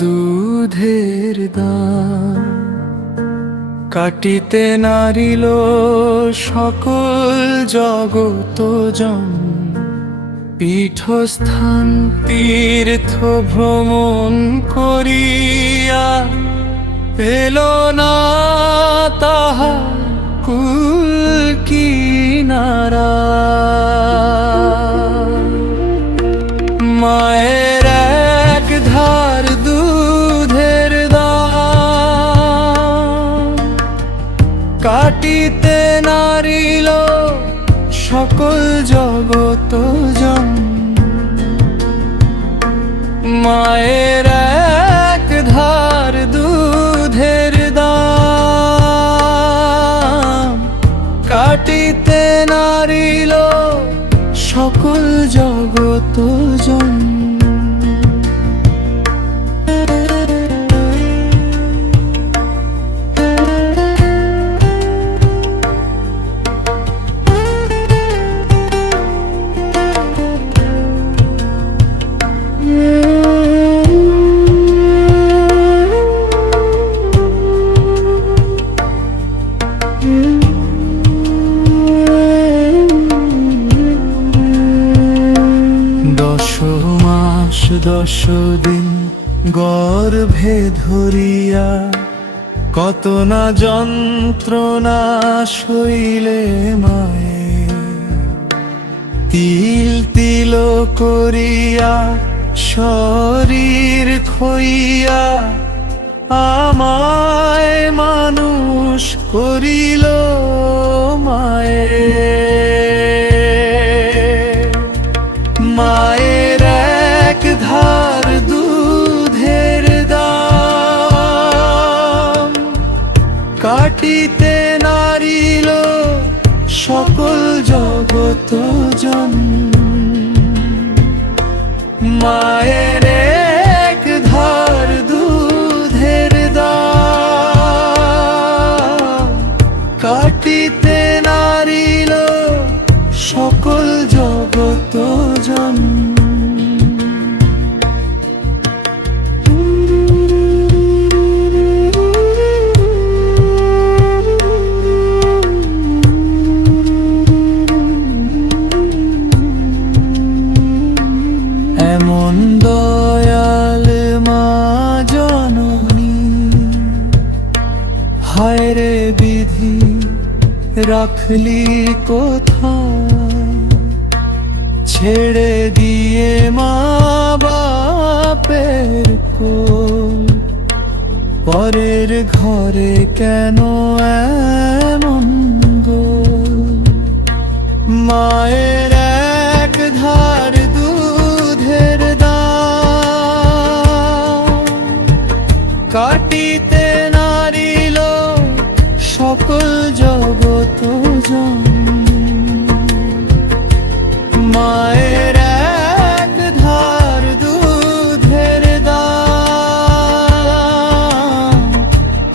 দুধের দাম কাটিতে নারিল সকল জগত জন। পীঠস্থান তীর্থ ভ্রমণ করিয়া পেল না তাহা কুল কিনারা। মায়ের এক ধার দুধের দাম কাটিতে নারিল সকল জগত জন। মায়ের এক ধার দুধের দাম কাটিতে নারিল সকল জগত জন। মাস 10 দিন গর্ভে ধরিয়া কত না যন্ত্রণা সইলে মায়ে। তিল তিল করিয়া শরীর খইয়া আমায় মানুষ করিল মায়ে। মায়ের এক ধার দুধের দাম কাটিতে নারিল সকল জগত জন। মায়ের এক ধার দুধের দাম কাটিতে নারিল সকল জগত জন। এমন দয়াল মা জননী হায় রে বিধি রাখলি কোথায়। ছেড়ে দিয়ে মা বাপের কোল পরের ঘরে কেন এমন গোল। মায়ের এক ধার দুধের দাম কাটিতে নারিল সকল জগত জন। মায়ের এক ধার দুধের দাম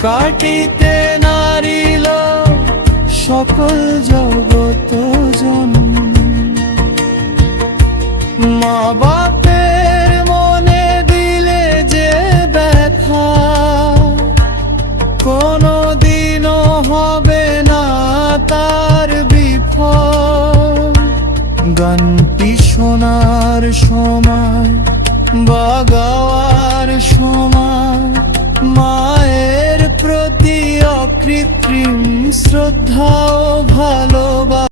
কাটিতে নারিল সকল জগত জন। মা বাপের মনে দিলে যে ব্যথা কোনো দিনও হবে না তার বিফল। গানটি শোনার সময় বা গাওয়ার সময় মায়ের প্রতি অকৃত্রিম শ্রদ্ধা ও ভালোবাসা